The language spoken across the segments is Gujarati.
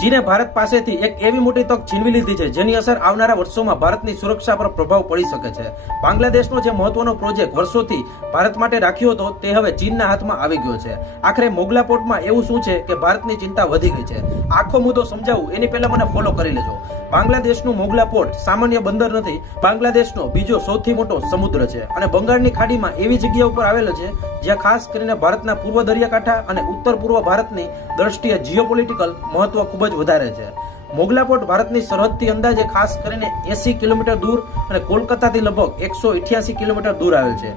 ચીને ભારત પાસેથી એક એવી મોટી તક છીનવી લીધી છે જેની અસર આવનારા વર્ષોમાં ભારતની સુરક્ષા પર પ્રભાવ પડી શકે છે. બાંગ્લાદેશનો જે મહત્વનો પ્રોજેક્ટ વર્ષોથી ભારત માટે રાખ્યો હતો તે હવે ચીનના હાથમાં આવી ગયો છે. આખરે મોગલા પોર્ટમાં એવું શું છે કે ભારતની ચિંતા વધી ગઈ છે? આખો મુદ્દો સમજાવું એની પહેલા મને ફોલો કરી લેજો. બાંગ્લાદેશનું મોગલા પોર્ટ સામાન્ય બંદર નથી. બાંગ્લાદેશનો બીજો સૌથી મોટો સમુદ્ર છે અને બંગાળની ખાડીમાં એવી જગ્યા ઉપર આવેલો છે જ્યાં ખાસ કરીને ભારતના પૂર્વ દરિયાકાંઠા અને ઉત્તર પૂર્વ ભારતની દ્રષ્ટિએ જીઓપોલિટિકલ મહત્વ ખૂબ જ વધારે છે. મોગલા પોર્ટ ભારતની સરહદથી અંદાજે ખાસ કરીને 80 કિલોમીટર દૂર અને કોલકાતાથી લગભગ 188 કિલોમીટર દૂર આવેલ છે.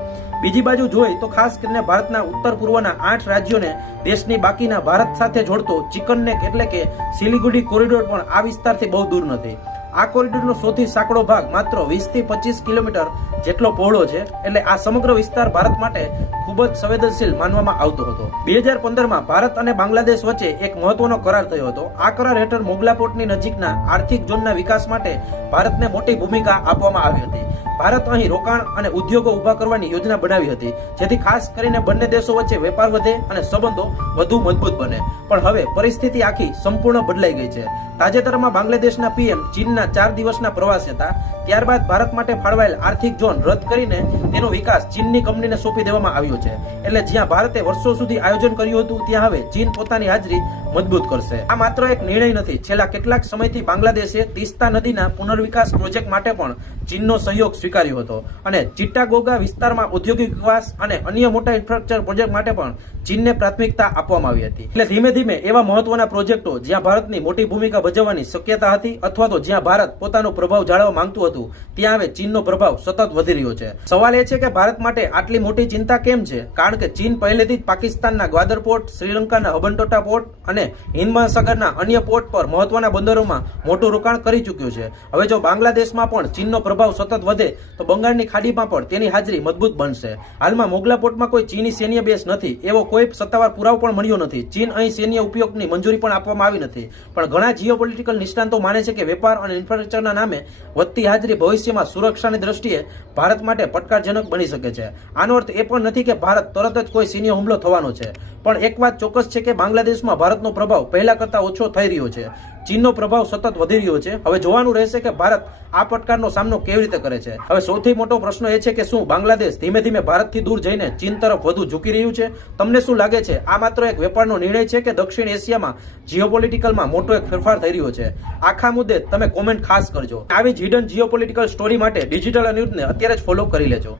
બીજી બાજુ જોઈએ તો ખાસ કરીને ભારતના ઉત્તર પૂર્વના 8 રાજ્યોને દેશની બાકીના ભારત સાથે જોડતો ચિકન નેક એટલે કે સિલિગુડી કોરિડોર પણ આ વિસ્તારથી બહુ દૂર નથી. આ કોરિડોરનો સૌથી સાંકડો ભાગ માત્ર 20 થી 25 કિલોમીટર જેટલો પહોળો છે, એટલે આ સમગ્ર વિસ્તાર ભારત માટે ખૂબ જ સંવેદનશીલ માનવામાં આવતો હતો. 2015માં ભારત અને બાંગ્લાદેશ વચ્ચે એક મહત્વનો કરાર થયો હતો. આ કરાર હેઠળ મોગલા પોર્ટની નજીકના આર્થિક ઝોનના વિકાસ માટે ભારતને મોટી ભૂમિકા આપવામાં આવી હતી. ભારત અહીં રોકાણ અને ઉદ્યોગો ઉભા કરવાની યોજના બનાવી હતી, જેથી ખાસ કરીને બંને દેશો વચ્ચે વેપાર વધે અને સંબંધો વધુ મજબૂત બને. પણ હવે પરિસ્થિતિ આખી સંપૂર્ણ બદલાઈ ગઈ છે. તાજેતરમાં બાંગ્લાદેશના પીએમ ચીનના 4 દિવસના પ્રવાસ હતા. ત્યારબાદ ભારત માટે ફાળવાયેલ આર્થિક ઝોન રદ કરીને તેનો વિકાસ ચીનની કંપનીને સોંપી દેવામાં આવ્યો છે. એટલે જ્યાં ભારતે વર્ષો સુધી આયોજન કર્યું હતું ત્યાં હવે ચીન પોતાની હાજરી મજબૂત કરશે. આ માત્ર એક નિર્ણય નથી. છેલ્લા કેટલાક સમયથી બાંગ્લાદેશે તીસ્તા નદીના પુનર્વિકાસ પ્રોજેક્ટ માટે પણ ચીનનો સહયોગ સ્વીકાર્યો હતો અને ચિટ્ટાગોંગા વિસ્તારમાં ઔદ્યોગિક વિકાસ અને અન્ય મોટા ઇન્ફ્રાસ્ટ્રક્ચર પ્રોજેક્ટ માટે પણ ચીનને પ્રાથમિકતા આપવામાં આવી હતી. એટલે ધીમે ધીમે એવા મહત્વના પ્રોજેક્ટો જ્યાં ભારતની મોટી ભૂમિકા ભજવવાની શક્યતા હતી અથવા તો જ્યાં ભારત પોતાનો પ્રભાવ જાળવવા માંગતું હતું ત્યાં હવે ચીનનો પ્રભાવ સતત વધી રહ્યો છે. સવાલ એ છે કે ભારત માટે આટલી મોટી ચિંતા કેમ છે? કારણ કે ચીન પહેલેથી જ પાકિસ્તાનના ગ્વાદર પોર્ટ, શ્રીલંકાના હબનટોટા પોર્ટ અને હિન્દ મહાસાગરના અન્ય પોર્ટ પર મહત્વના બંદરોમાં મોટું રોકાણ કરી ચૂક્યું છે. હવે જો બાંગ્લાદેશમાં પણ ચીનનો પ્રભાવ સતત વધે તો બંગાળની ખાડીમાં પણ તેની હાજરી મજબૂત બનશે. હાલમાં મોગલા પોર્ટમાં કોઈ ચીની સૈન્ય બેઝ નથી, એવો કોઈ સત્તાવાર પુરાવો પણ મળ્યો નથી. ચીન અહીં સૈન્ય ઉપયોગની મંજૂરી પણ આપવામાં આવી નથી. પણ ઘણા જીઓપોલિટિકલ નિષ્ણાંતો માને છે કે વેપાર અને ઇન્ફ્રાસ્ટ્રક્ચરના નામે વધતી હાજરી ભવિષ્યમાં સુરક્ષાની દ્રષ્ટિએ ભારત માટે પડકારજનક બની શકે છે. આનો અર્થ એ પણ નથી કે ભારત તરત જ કોઈ સૈન્ય હુમલો થવાનો છે, પણ એક વાત ચોક્કસ છે કે બાંગ્લાદેશમાં ભારતનો પ્રભાવ પહેલા કરતા ઓછો થઈ રહ્યો છે. ચીનનો પ્રભાવ સતત વધી રહ્યો છે. હવે જોવાનું રહેશે કે ભારત આ પડકારનો સામનો કેવી રીતે કરે છે. હવે સૌથી મોટો પ્રશ્ન એ છે કે શું બાંગ્લાદેશ ધીમે ધીમે ભારતથી દૂર જઈને ચીન તરફ વધુ ઝૂકી રહ્યું છે? તમને શું લાગે છે? આ માત્ર એક વેપારનો નિર્ણય છે કે દક્ષિણ એશિયામાં જીઓપોલિટિકલમાં મોટો એક ફેરફાર થઈ રહ્યો છે? આખા મુદ્દે તમે કોમેન્ટ ખાસ કરજો. આવી જ હિડન જીઓપોલિટિકલ સ્ટોરી માટે ડિજિટલ ન્યૂઝને અત્યારે જ ફોલો કરી લેજો.